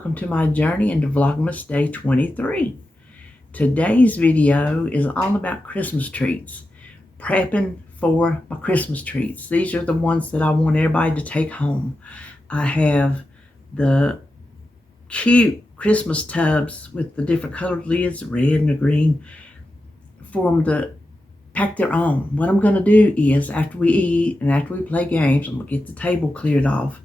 welcome to my journey into Vlogmas Day 23. Today's video is all about Christmas treats, prepping for my Christmas treats. These are the ones that I want everybody to take home. I have the cute Christmas tubs with the different colored lids, the red and the green, for them to pack their own. What I'm going to do is, after we eat and after we play games, I'm going to get the table cleared off.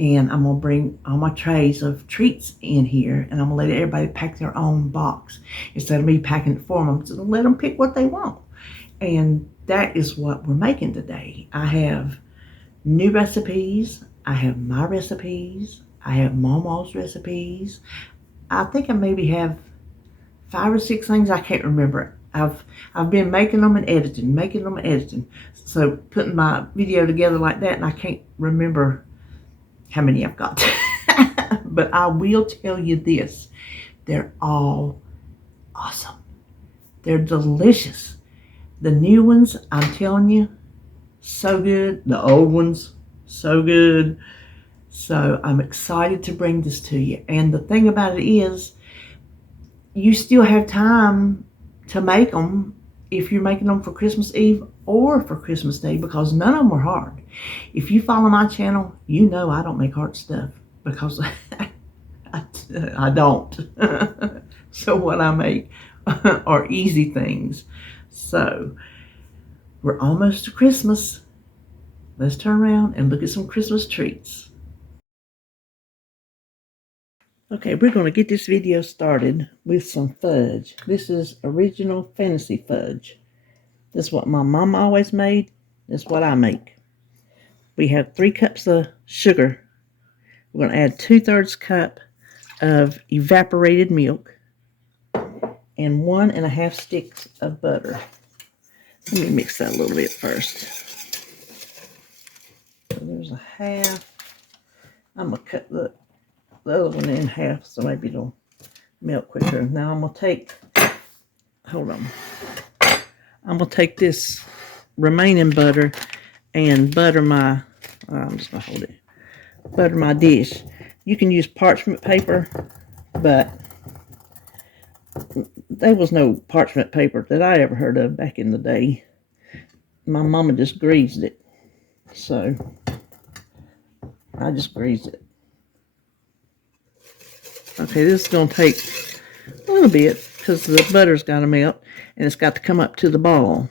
And I'm going to bring all my trays of treats in here, and I'm going to let everybody pack their own box instead of me packing it for them. So let them pick what they want. And that is what we're making today. I have new recipes. I have my recipes. I have Mamaw's recipes. I think I maybe have 5 or 6 things. I can't remember. I've been making them and editing, So putting my video together like that, and I can't remember how many I've got. But I will tell you this, they're all awesome. They're delicious. The new ones, I'm telling you, so good. The old ones, so good. So I'm excited to bring this to you. And the thing about it is, you still have time to make them if you're making them for Christmas Eve or for Christmas Day, because none of them are hard. If you follow my channel, you know I don't make hard stuff, because I don't. So what I make are easy things. So we're almost to Christmas. Let's turn around and look at some Christmas treats. Okay, we're going to get this video started with some fudge. This is original fantasy fudge. This is what my mom always made. This is what I make. We have 3 cups of sugar. We're going to add 2/3 cup of evaporated milk and 1 1/2 sticks of butter. Let me mix that a little bit first. So there's a half. I'm going to cut the other one in half so maybe it'll melt quicker. Now I'm going to take, hold on. I'm going to take this remaining butter and butter my, I'm just going to hold it, butter my dish. You can use parchment paper, but there was no parchment paper that I ever heard of back in the day. My mama just greased it. So I just greased it. Okay, this is going to take a little bit because the butter's got to melt and it's got to come up to the ball.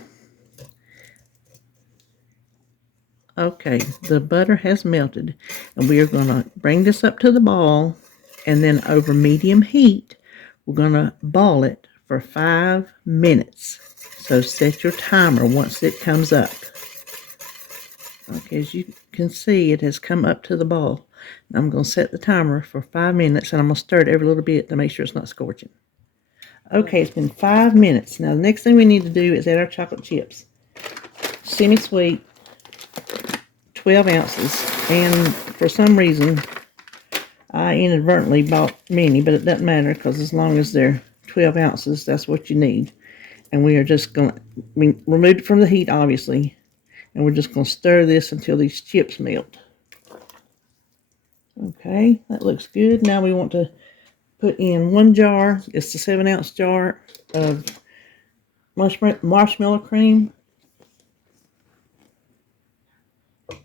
Okay, the butter has melted, and we are going to bring this up to the ball, and then over medium heat, we're going to ball it for 5 minutes. So set your timer once it comes up. Okay, as you can see, it has come up to the ball. I'm going to set the timer for 5 minutes, and I'm going to stir it every little bit to make sure it's not scorching. Okay, it's been 5 minutes. Now, the next thing we need to do is add our chocolate chips. Semi-sweet, 12 ounces. And for some reason, I inadvertently bought many, but it doesn't matter, because as long as they're 12 ounces, that's what you need. And we are just going to remove it from the heat, obviously. And we're just going to stir this until these chips melt. Okay, that looks good. Now we want to put in 1 jar. It's the 7-ounce jar of marshmallow cream. We're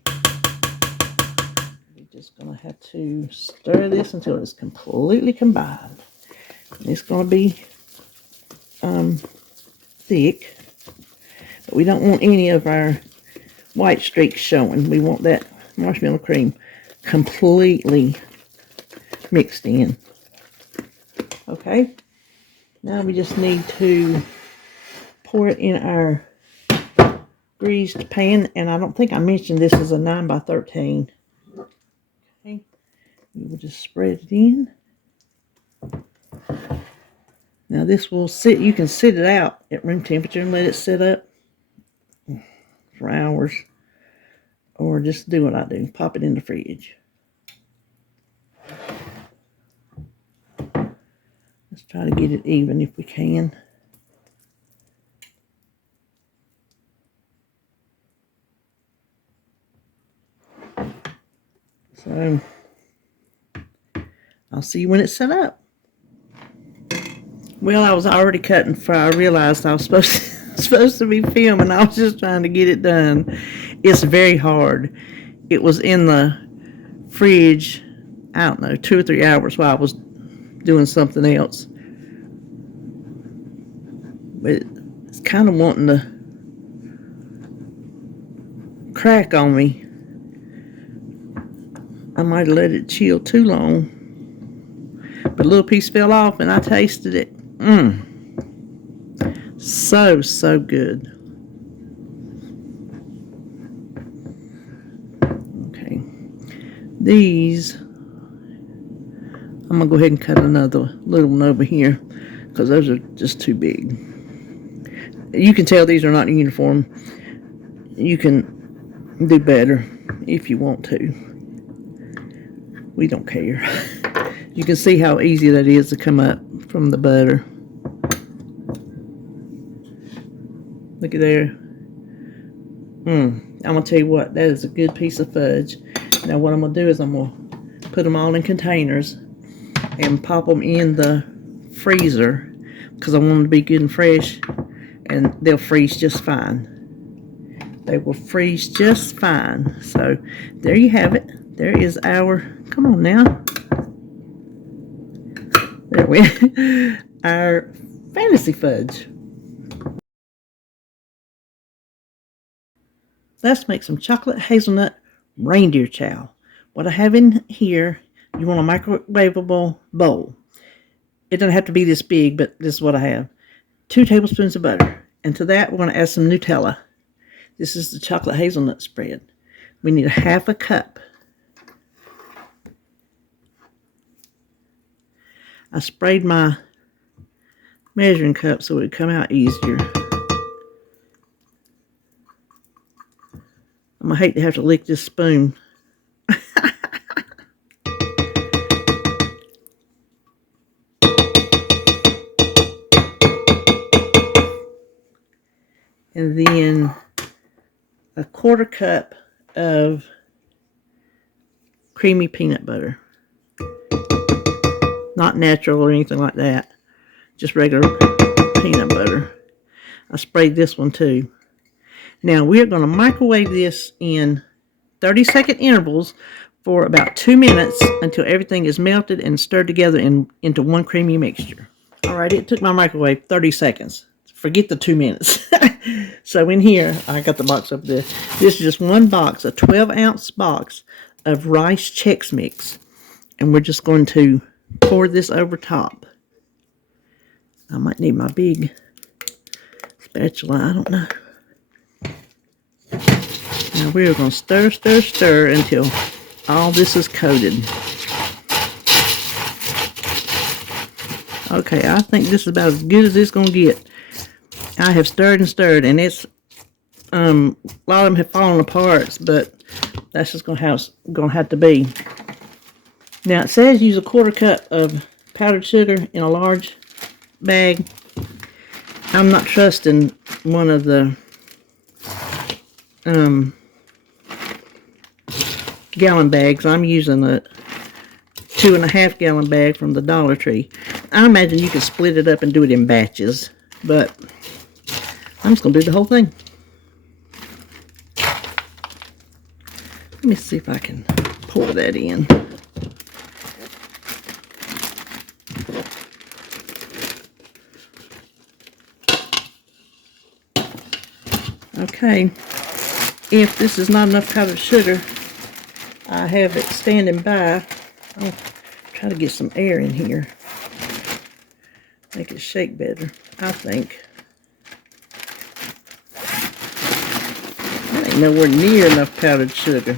just going to have to stir this until it's completely combined. And it's going to be thick, but we don't want any of our white streaks showing. We want that marshmallow cream completely mixed in. Okay, now we just need to pour it in our greased pan, and I don't think I mentioned this is a 9 by 13. Okay, we will just spread it in. Now this will sit, you can sit it out at room temperature and let it sit up for hours, or just do what I do, pop it in the fridge. Let's try to get it even if we can. So I'll see you when it's set up. Well, I was already cutting before I realized I was supposed to be filming. I was just trying to get it done. It's very hard. It was in the fridge, I don't know, 2 or 3 hours while I was doing something else. But it's kind of wanting to crack on me. I might have let it chill too long. But a little piece fell off and I tasted it. So good. Okay. These, I'm going to go ahead and cut another little one over here because those are just too big. You can tell these are not uniform. You can do better if you want to. We don't care. You can see how easy that is to come up from the butter. Look at there. I'm going to tell you what, that is a good piece of fudge. Now what I'm going to do is I'm going to put them all in containers and pop them in the freezer because I want them to be good and fresh, and they'll freeze just fine. They will freeze just fine. So there you have it. There is our, come on now. There we our fantasy fudge. Let's make some chocolate hazelnut reindeer chow. What I have in here, you want a microwavable bowl. It doesn't have to be this big, but this is what I have. 2 tablespoons of butter. And to that, we're going to add some Nutella. This is the chocolate hazelnut spread. We need a 1/2 cup. I sprayed my measuring cup so it would come out easier. I'm going to hate to have to lick this spoon. And then a 1/4 cup of creamy peanut butter. Not natural or anything like that. Just regular peanut butter. I sprayed this one too. Now we're going to microwave this in 30-second intervals for about 2 minutes until everything is melted and stirred together into one creamy mixture. Alright, it took my microwave 30 seconds. Forget the 2 minutes. So in here, I got the box up there. This is just one box, a 12-ounce box of rice Chex Mix. And we're just going to pour this over top. I might need my big spatula, I don't know. Now we're going to stir until all this is coated. Okay, I think this is about as good as it's going to get. I have stirred and stirred, and it's a lot of them have fallen apart, but that's just going to have to be. Now it says use a 1/4 cup of powdered sugar in a large bag. I'm not trusting one of the gallon bags. I'm using a 2.5 gallon bag from the Dollar Tree. I imagine you could split it up and do it in batches, but I'm just going to do the whole thing. Let me see if I can pour that in. Okay, if this is not enough powdered sugar, I have it standing by. I'll try to get some air in here. Make it shake better, I think. That ain't nowhere near enough powdered sugar.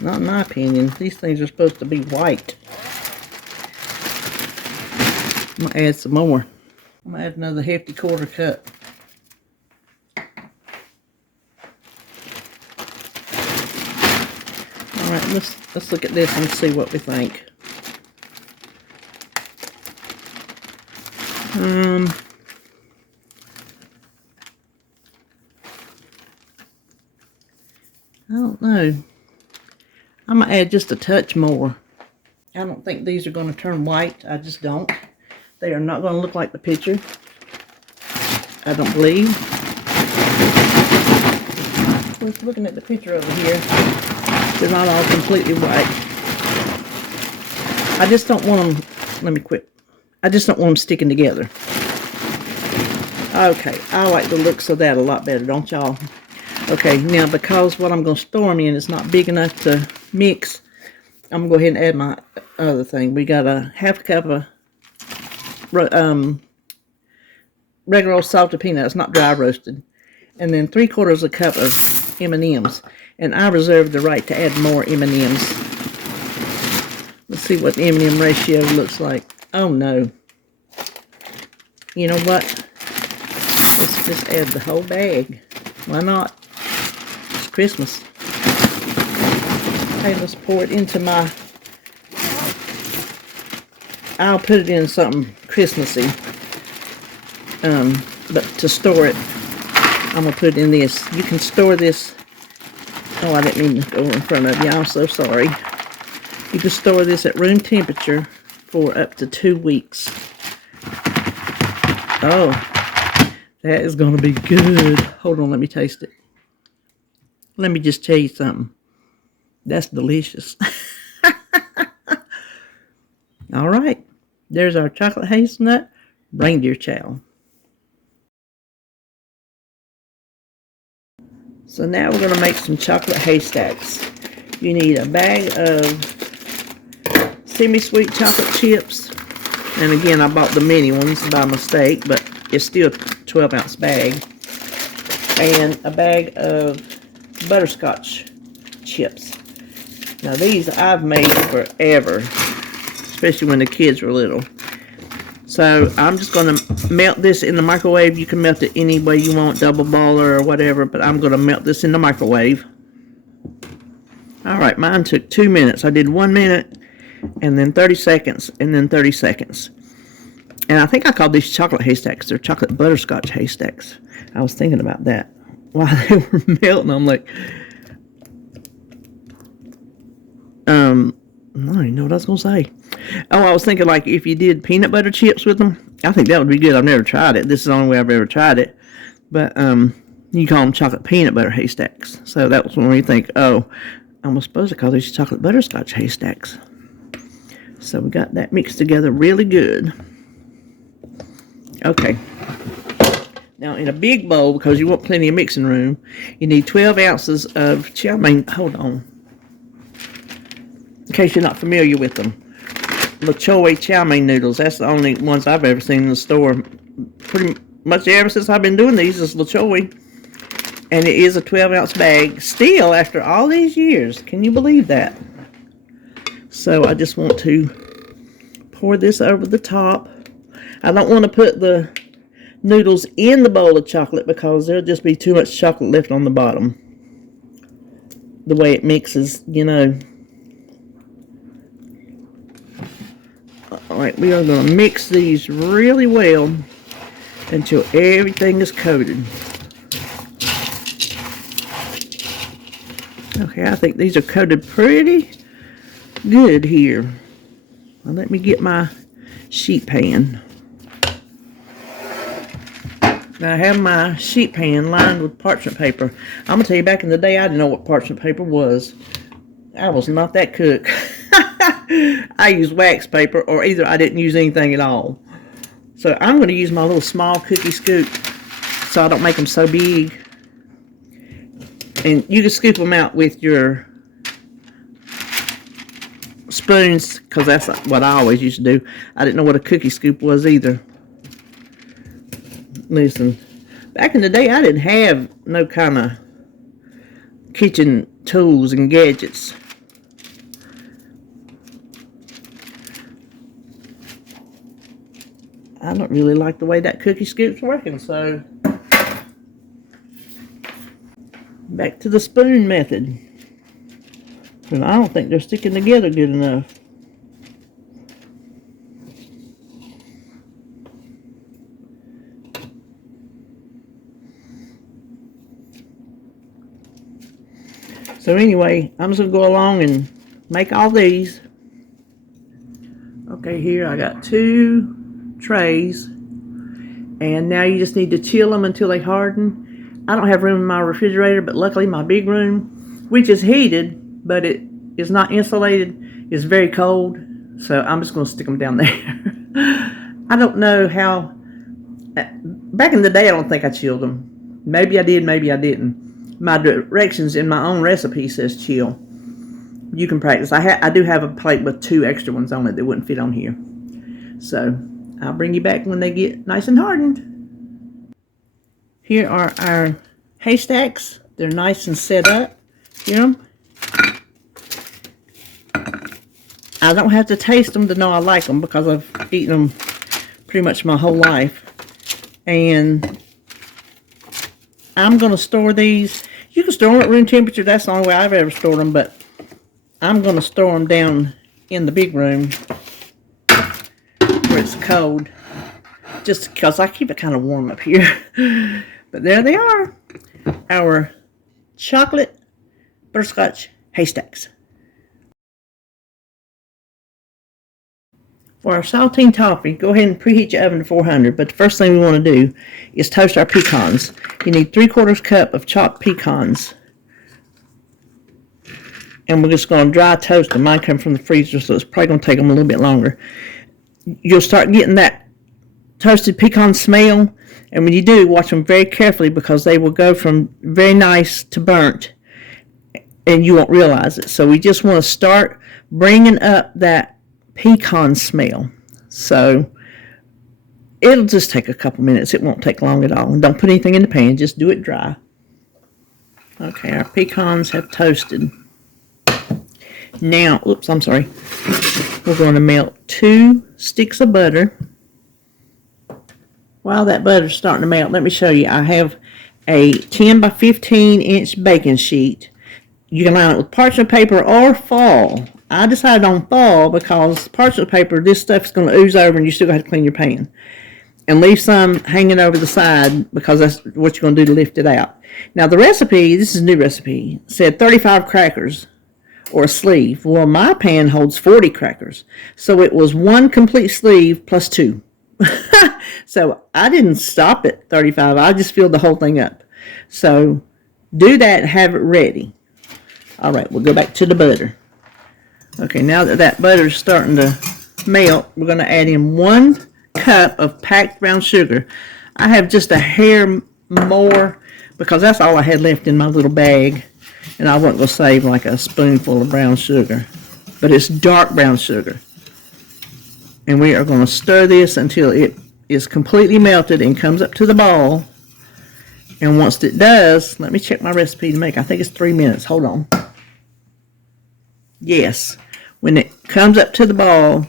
Not in my opinion. These things are supposed to be white. I'm going to add some more. I'm going to add another hefty 1/4 cup. Alright, let's look at this and see what we think. I don't know. I'm going to add just a touch more. I don't think these are going to turn white. I just don't. They are not going to look like the picture. I don't believe. Just looking at the picture over here, they're not all completely white. I just don't want them, let me quit. I just don't want them sticking together. Okay, I like the looks of that a lot better, don't y'all? Okay, now because what I'm going to store them in is not big enough to mix, I'm going to go ahead and add my other thing. We got a half a cup of regular old salted peanuts, not dry roasted. And then 3/4 cup of M&Ms. And I reserve the right to add more M&Ms. Let's see what the M&M ratio looks like. Oh no. You know what? Let's just add the whole bag. Why not? It's Christmas. Okay, let's pour it into my... I'll put it in something Christmassy. But to store it, I'm going to put it in this. You can store this... Oh, I didn't mean to go in front of you. I'm so sorry. You can store this at room temperature for up to 2 weeks. Oh, that is going to be good. Hold on, let me taste it. Let me just tell you something. That's delicious. All right. There's our chocolate hazelnut reindeer chow. So now we're going to make some chocolate haystacks. You need a bag of semi-sweet chocolate chips. And again, I bought the mini ones by mistake, but it's still a 12-ounce bag. And a bag of butterscotch chips. Now these I've made forever, especially when the kids were little. So I'm just going to melt this in the microwave. You can melt it any way you want, double boiler or whatever, but I'm going to melt this in the microwave. Alright, mine took 2 minutes. I did 1 minute, and then 30 seconds, and then 30 seconds. And I think I called these chocolate haystacks. They're chocolate butterscotch haystacks. I was thinking about that while they were melting. I'm like, I don't even know what I was going to say. Oh, I was thinking like if you did peanut butter chips with them, I think that would be good. I've never tried it. This is the only way I've ever tried it. But you call them chocolate peanut butter haystacks. So that was when we think, oh, I'm supposed to call these chocolate butterscotch haystacks. So we got that mixed together really good. Okay. Now in a big bowl, because you want plenty of mixing room, you need 12 ounces of chow mein. Hold on. In case you're not familiar with them. The chow mein noodles. That's the only ones I've ever seen in the store. Pretty much ever since I've been doing these is chow. And it is a 12-ounce bag. Still, after all these years. Can you believe that? So I just want to pour this over the top. I don't want to put the noodles in the bowl of chocolate because there'll just be too much chocolate left on the bottom. The way it mixes, you know. Alright, we are going to mix these really well until everything is coated. Okay, I think these are coated pretty good here. Now let me get my sheet pan. Now I have my sheet pan lined with parchment paper. I'm going to tell you, back in the day, I didn't know what parchment paper was. I was not that cook. I used wax paper, or either I didn't use anything at all. So I'm going to use my little small cookie scoop so I don't make them so big. And you can scoop them out with your spoons, because that's what I always used to do. I didn't know what a cookie scoop was either. Listen, back in the day, I didn't have no kind of kitchen tools and gadgets. I don't really like the way that cookie scoop's working, so back to the spoon method. But I don't think they're sticking together good enough. So anyway, I'm just going to go along and make all these. Okay, here I got 2 trays, and now you just need to chill them until they harden. I don't have room in my refrigerator, but luckily my big room, which is heated, but it is not insulated, is very cold, so I'm just going to stick them down there. I don't know how, back in the day I don't think I chilled them. Maybe I did, maybe I didn't. My directions in my own recipe says chill. You can practice. I do have a plate with 2 extra ones on it that wouldn't fit on here. So I'll bring you back when they get nice and hardened. Here are our haystacks. They're nice and set up. Hear them? I don't have to taste them to know I like them because I've eaten them pretty much my whole life. And I'm going to store these. You can store them at room temperature. That's the only way I've ever stored them, but I'm going to store them down in the big room where it's cold, just because I keep it kind of warm up here. But there they are, our chocolate butterscotch haystacks. For our saltine toffee, go ahead and preheat your oven to 400, but the first thing we want to do is toast our pecans. You need 3/4 cup of chopped pecans. And we're just going to dry toast them. Mine come from the freezer, so it's probably going to take them a little bit longer. You'll start getting that toasted pecan smell, and when you do, watch them very carefully because they will go from very nice to burnt, and you won't realize it. So we just want to start bringing up that pecan smell. So it'll just take a couple minutes. It won't take long at all. And don't put anything in the pan. Just do it dry. Okay, our pecans have toasted. Now, oops, I'm sorry. We're going to melt 2 sticks of butter. While that butter's starting to melt, let me show you. I have a 10 by 15 inch baking sheet. You can line it with parchment paper or foil. I decided on foil because parchment paper, this stuff's going to ooze over and you still have to clean your pan. And leave some hanging over the side because that's what you're going to do to lift it out. Now the recipe, this is a new recipe, said 35 crackers. Or a sleeve. Well, my pan holds 40 crackers. So it was 1 complete sleeve plus 2. So I didn't stop at 35. I just filled the whole thing up. So do that and have it ready. All right, we'll go back to the butter. Okay, now that that butter is starting to melt, we're going to add in 1 cup of packed brown sugar. I have just a hair more because that's all I had left in my little bag. And I wasn't going to save like a spoonful of brown sugar. But it's dark brown sugar. And we are going to stir this until it is completely melted and comes up to the ball. And once it does, let me check my recipe to make. I think it's 3 minutes. Hold on. Yes. When it comes up to the ball,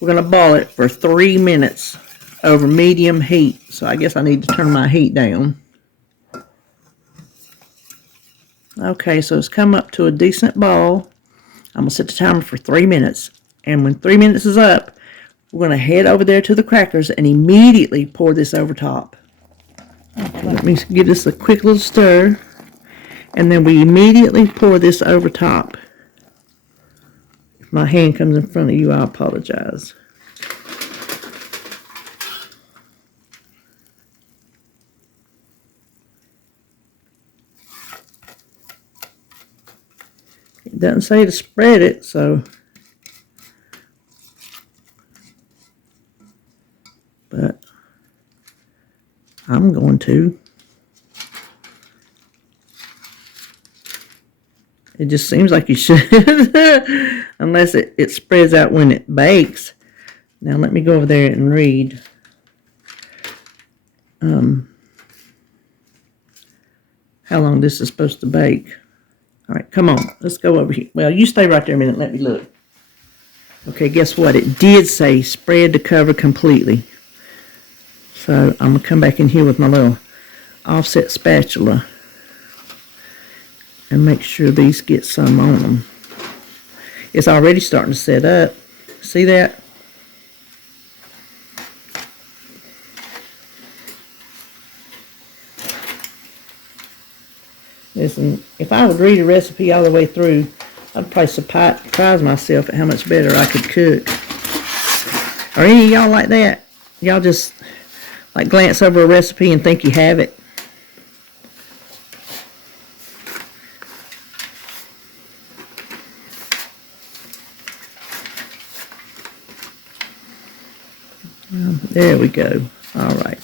we're going to ball it for 3 minutes over medium heat. So I guess I need to turn my heat down. Okay, so it's come up to a decent ball. I'm going to set the timer for 3 minutes. And when 3 minutes is up, we're going to head over there to the crackers and immediately pour this over top. Okay, let me give this a quick little stir. And then we immediately pour this over top. If my hand comes in front of you, I apologize. It doesn't say to spread it, so. But I'm going to. It just seems like you should. Unless it spreads out when it bakes. Now let me go over there and read. How long this is supposed to bake. All right, come on. Let's go over here. Well, you stay right there a minute. Let me look. Okay, guess what? It did say spread the cover completely. So I'm going to come back in here with my little offset spatula and make sure these get some on them. It's already starting to set up. See that? Listen, if I would read a recipe all the way through, I'd probably surprise myself at how much better I could cook. Or any of y'all like that? Y'all just like glance over a recipe and think you have it? There we go. All right.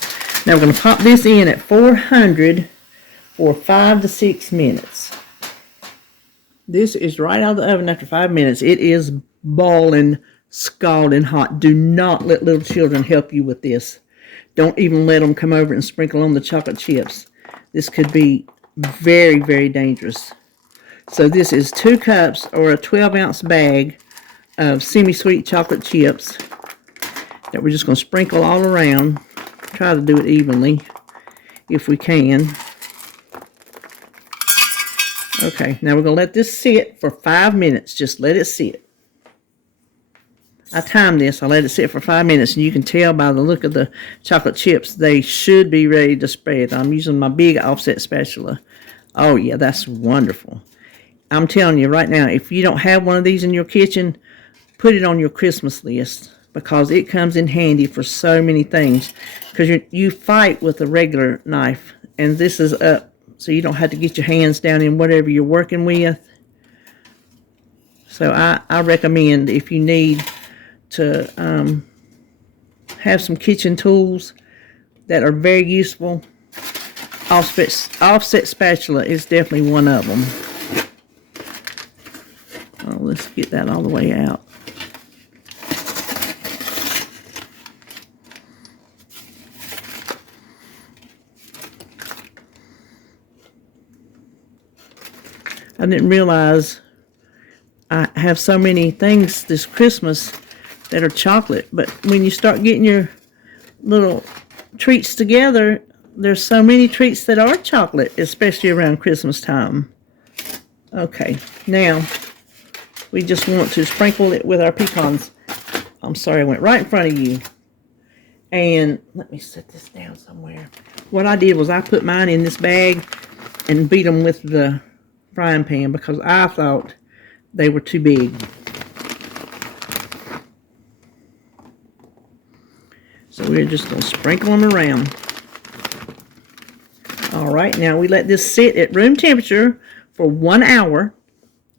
Now we're going to pop this in at 400 for 5 to 6 minutes. This is right out of the oven after 5 minutes. It is boiling, scalding hot. Do not let little children help you with this. Don't even let them come over and sprinkle on the chocolate chips. This could be very, very dangerous. So this is 2 cups or a 12-ounce bag of semi-sweet chocolate chips that we're just going to sprinkle all around. Try to do it evenly if we can. Okay, now we're going to let this sit for 5 minutes. Just let it sit. I timed this. I let it sit for 5 minutes, and you can tell by the look of the chocolate chips, they should be ready to spread. I'm using my big offset spatula. Oh, yeah, that's wonderful. I'm telling you right now, if you don't have one of these in your kitchen, put it on your Christmas list, because it comes in handy for so many things. Because you fight with a regular knife, and this is up, so you don't have to get your hands down in whatever you're working with. So I recommend, if you need to have some kitchen tools that are very useful, offset spatula is definitely one of them. Oh, let's get that all the way out. I didn't realize I have so many things this Christmas that are chocolate, but when you start getting your little treats together, there's so many treats that are chocolate, especially around Christmas time. Okay, now we just want to sprinkle it with our pecans. I'm sorry, I went right in front of you. And let me set this down somewhere. What I did was I put mine in this bag and beat them with the frying pan because I thought they were too big. So we're just going to sprinkle them around. All right, now we let this sit at room temperature for 1 hour.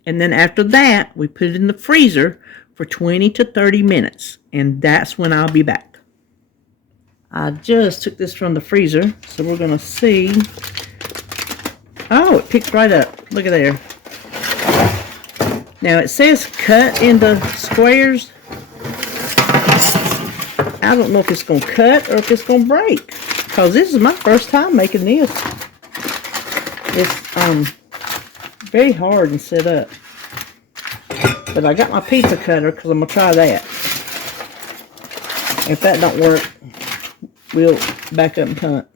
And then after that, we put it in the freezer for 20 to 30 minutes. And that's when I'll be back. I just took this from the freezer, so we're going to see. Oh, it picked right up. Look at there. Now, it says cut into squares. I don't know if it's going to cut or if it's going to break, because this is my first time making this. It's very hard and set up. But I got my pizza cutter because I'm going to try that. If that don't work, we'll back up and punt.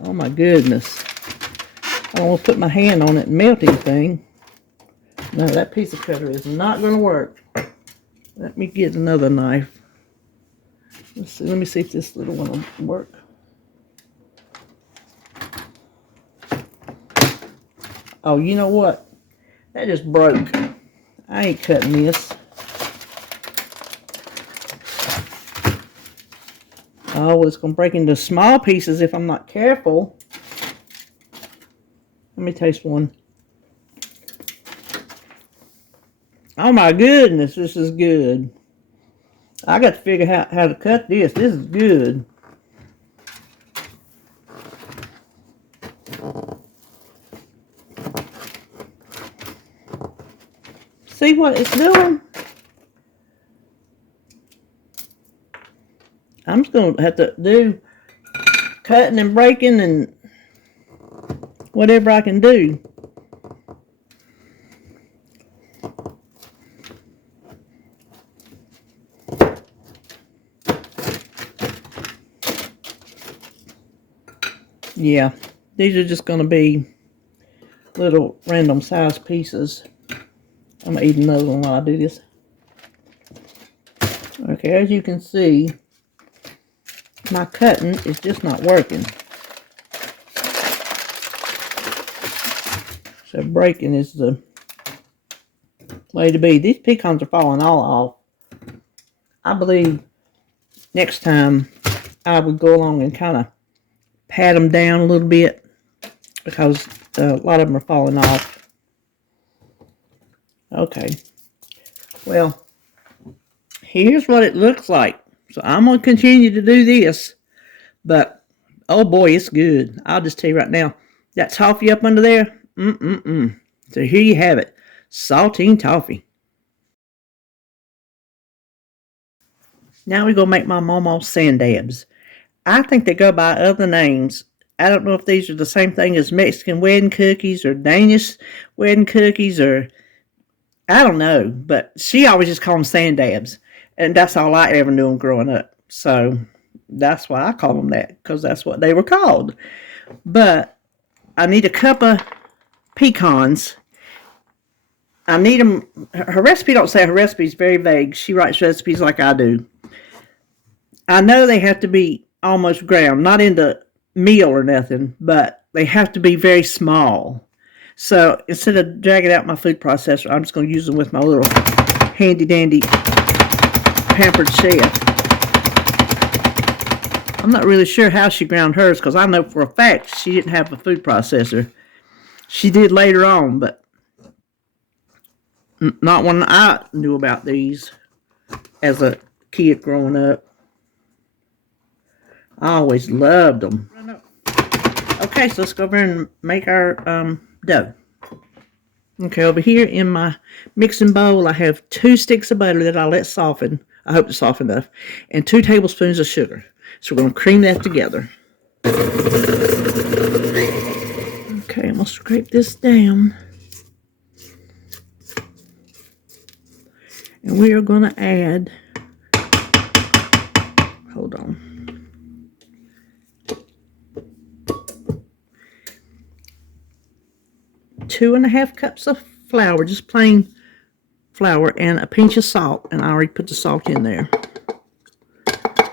Oh my goodness. I don't want to put my hand on it and melt anything. No, that pizza cutter is not going to work. Let me get another knife. Let's see. Let me see if this little one will work. Oh, you know what? That just broke. I ain't cutting this. Oh, well, it's going to break into small pieces if I'm not careful. Let me taste one. Oh my goodness, this is good. I got to figure out how to cut this. This is good. See what it's doing? I'm just going to have to do cutting and breaking and whatever I can do. Yeah, these are just going to be little random size pieces. I'm going to eat another one while I do this. Okay, as you can see, my cutting is just not working. So breaking is the way to be. These pecans are falling all off. I believe next time I would go along and kind of pat them down a little bit because a lot of them are falling off. Okay. Well, here's what it looks like. So I'm going to continue to do this. But, oh boy, it's good. I'll just tell you right now. That toffee up under there. So here you have it. Saltine Toffee. Now we're going to make my Mamaw sand dabs. I think they go by other names. I don't know if these are the same thing as Mexican wedding cookies or Danish wedding cookies or I don't know. But she always just called them sand dabs. And that's all I ever knew them growing up. So that's why I call them that, because that's what they were called. But I need a cup of pecans. I need them. Her recipe don't say, her recipe is very vague. She writes recipes like I do. I know they have to be almost ground, not into meal or nothing, but they have to be very small. So instead of dragging out my food processor, I'm just going to use them with my little handy dandy pampered chef. I'm not really sure how she ground hers because I know for a fact she didn't have a food processor. She did later on, but not when I knew about these as a kid growing up. I always loved them. Okay, so let's go over and make our dough. Okay, over here in my mixing bowl, I have 2 sticks of butter that I let soften. I hope it's soft enough. And 2 tablespoons of sugar. So we're going to cream that together. Okay, I'm going to scrape this down. And we are going to add, hold on. Two and a half cups of flour, just plain flour, and a pinch of salt. And I already put the salt in there.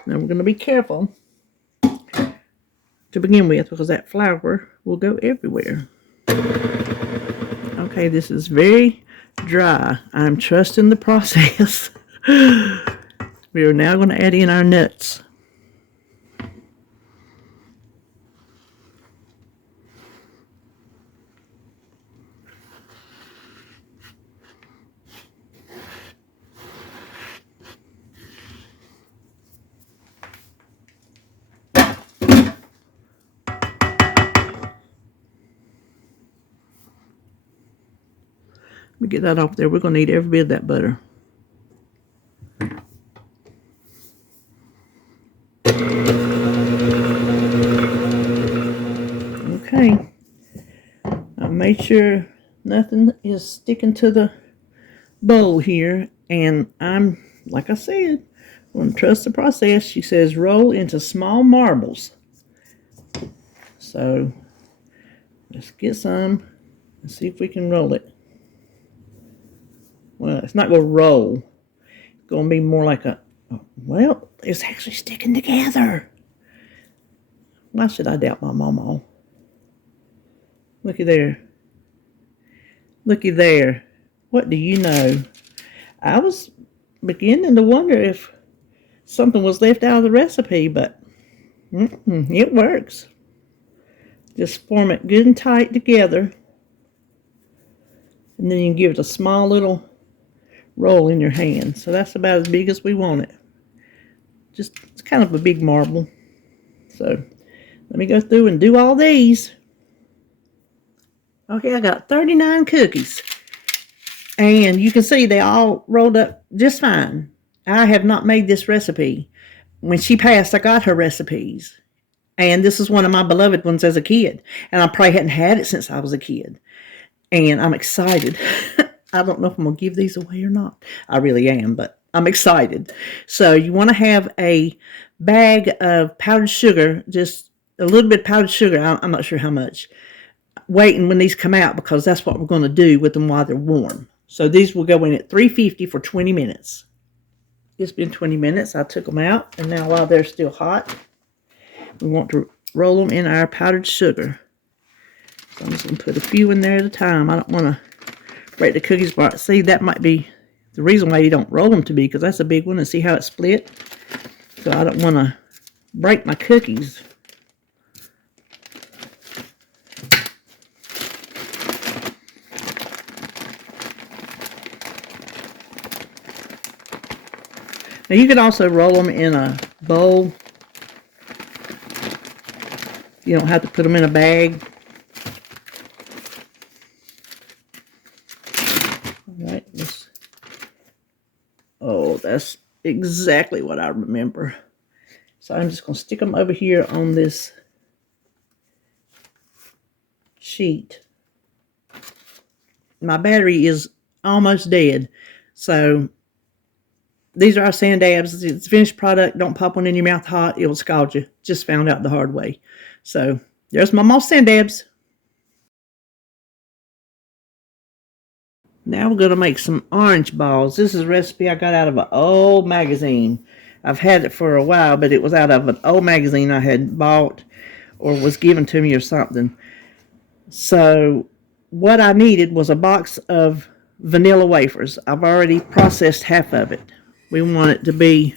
Now we're going to be careful to begin with because that flour will go everywhere. Okay, this is very dry. I'm trusting the process. We are now going to add in our nuts. Let me get that off there. We're going to need every bit of that butter. Okay. I made sure nothing is sticking to the bowl here. And I'm, like I said, I'm going to trust the process. She says roll into small marbles. So let's get some and see if we can roll it. Well, it's not going to roll. It's going to be more like a, well, it's actually sticking together. Why should I doubt my mama? Looky there. Looky there. What do you know? I was beginning to wonder if something was left out of the recipe, but it works. Just form it good and tight together. And then you can give it a small little roll in your hand. So that's about as big as we want it. Just, it's kind of a big marble. So let me go through and do all these. Okay, I got 39 cookies. And you can see they all rolled up just fine. I have not made this recipe. When she passed, I got her recipes. And this is one of my beloved ones as a kid. And I probably hadn't had it since I was a kid. And I'm excited. I don't know if I'm going to give these away or not. I really am, but I'm excited. So you want to have a bag of powdered sugar, just a little bit of powdered sugar. I'm not sure how much. Waiting when these come out because that's what we're going to do with them while they're warm. So these will go in at 350 for 20 minutes. It's been 20 minutes. I took them out. And now while they're still hot, we want to roll them in our powdered sugar. So I'm just going to put a few in there at a time. I don't want to break the cookies apart. See, that might be the reason why you don't roll them to be, because that's a big one, and see how it's split? So I don't want to break my cookies. Now you could also roll them in a bowl. You don't have to put them in a bag. All right, oh, that's exactly what I remember. So I'm just going to stick them over here on this sheet. My battery is almost dead. So these are our sand dabs. It's a finished product. Don't pop one in your mouth hot. It will scald you. Just found out the hard way. So there's my Mamaw sand dabs. Now we're going to make some orange balls. This is a recipe I got out of an old magazine. I've had it for a while, but it was out of an old magazine I had bought or was given to me or something. So what I needed was a box of vanilla wafers. I've already processed half of it. We want it to be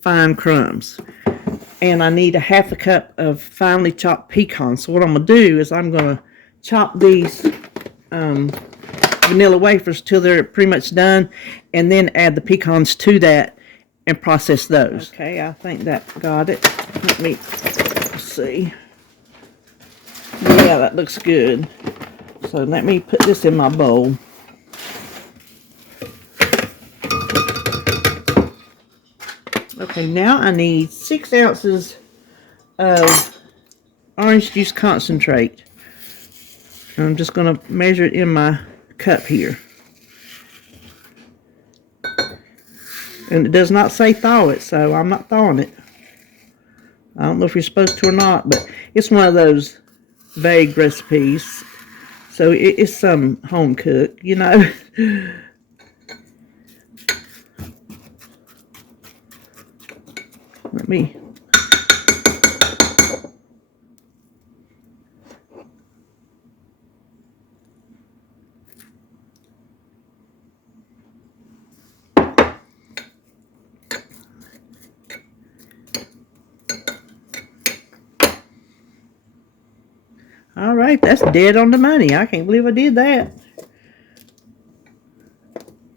fine crumbs. And I need a half a cup of finely chopped pecans. So what I'm going to do is I'm going to chop these vanilla wafers till they're pretty much done, and then add the pecans to that and process those. Okay, I think that got it. Let me see. Yeah, that looks good. So let me put this in my bowl. Okay, now I need 6 ounces of orange juice concentrate. I'm just going to measure it in my cup here. And it does not say thaw it, so I'm not thawing it. I don't know if you're supposed to or not, but it's one of those vague recipes. So it's some home cook, you know. Let me. All right, that's dead on the money. I can't believe I did that.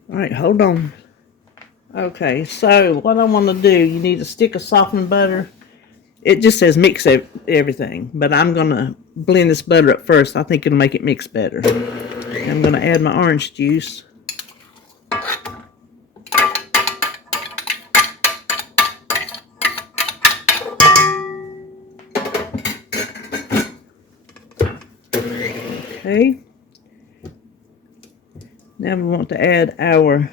All right, hold on. Okay, so what I want to do, you need a stick of softened butter. It just says mix everything, but I'm going to blend this butter up first. I think it'll make it mix better. I'm going to add my orange juice. Okay. Now we want to add our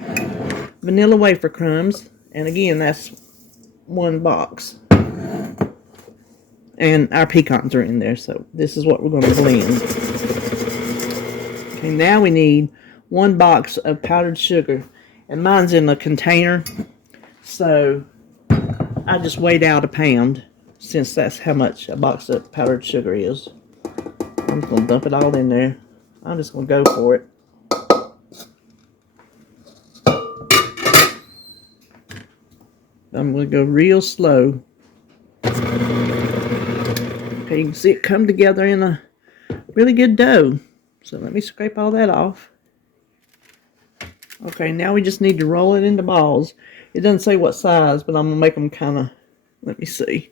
vanilla wafer crumbs. And again, that's 1 box. And our pecans are in there, so this is what we're going to blend. Okay, now we need 1 box of powdered sugar. And mine's in a container, so I just weighed out 1 pound, since that's how much a box of powdered sugar is. I'm just going to dump it all in there. I'm just going to go for it. I'm going to go real slow. Okay, you can see it come together in a really good dough. So let me scrape all that off. Okay, now we just need to roll it into balls. It doesn't say what size, but I'm going to make them kind of, let me see.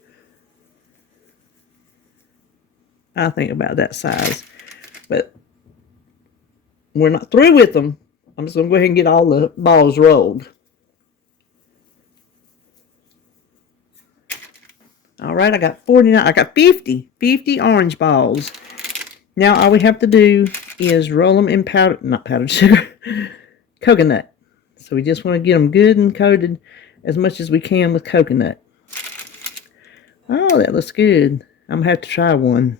I think about that size. But we're not through with them. I'm just going to go ahead and get all the balls rolled. All right, I got 49. I got 50 orange balls. Now all we have to do is roll them in not powdered sugar, coconut. So we just want to get them good and coated as much as we can with coconut. Oh, that looks good. I'm going to have to try one.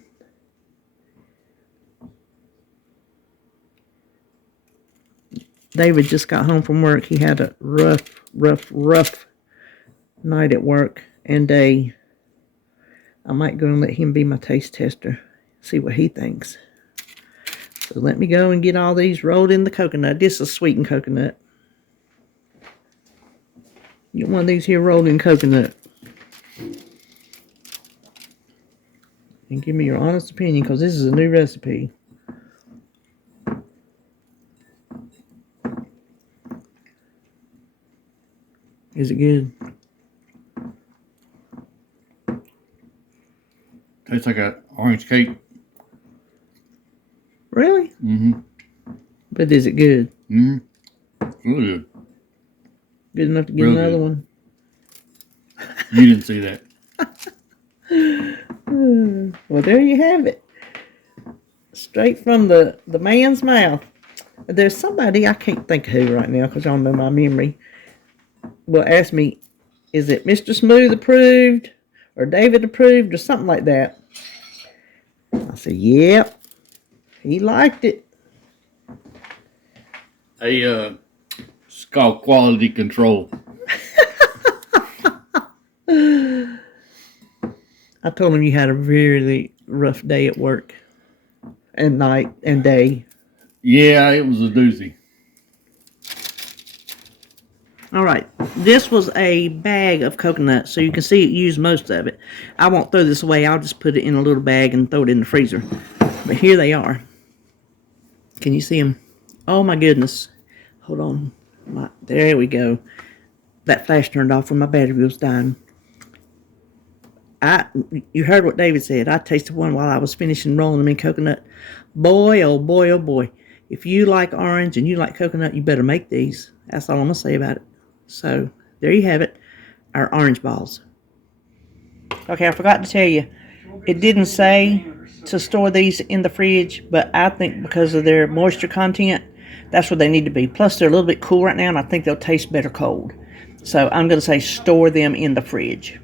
David just got home from work. He had a rough night at work and day. I might go and let him be my taste tester. See what he thinks. So let me go and get all these rolled in the coconut. This is sweetened coconut. Get one of these here rolled in coconut. And give me your honest opinion, because this is a new recipe. Is it good? Tastes like an orange cake. Really? Mm-hmm. But is it good? Mm-hmm. It's really good. Good enough to get Real another good. one? You didn't see that. Well, there you have it. Straight from the man's mouth. There's somebody, I can't think of who right now because y'all know my memory, will ask me, is it Mr. Smooth approved or David approved or something like that? I said, yep. He liked it. It's called quality control. I told him you had a really rough day at work. And night and day. Yeah, it was a doozy. All right, this was a bag of coconut, so you can see it used most of it. I won't throw this away. I'll just put it in a little bag and throw it in the freezer. But here they are. Can you see them? Oh my goodness. Hold on. There we go. That flash turned off when my battery was dying. You heard what David said. I tasted one while I was finishing rolling them in coconut. Boy, oh boy, oh boy. If you like orange and you like coconut, you better make these. That's all I'm going to say about it. So, there you have it. Our orange balls. Okay, I forgot to tell you. It didn't say to store these in the fridge, but I think because of their moisture content, that's where they need to be. Plus, they're a little bit cool right now, and I think they'll taste better cold. So, I'm going to say store them in the fridge.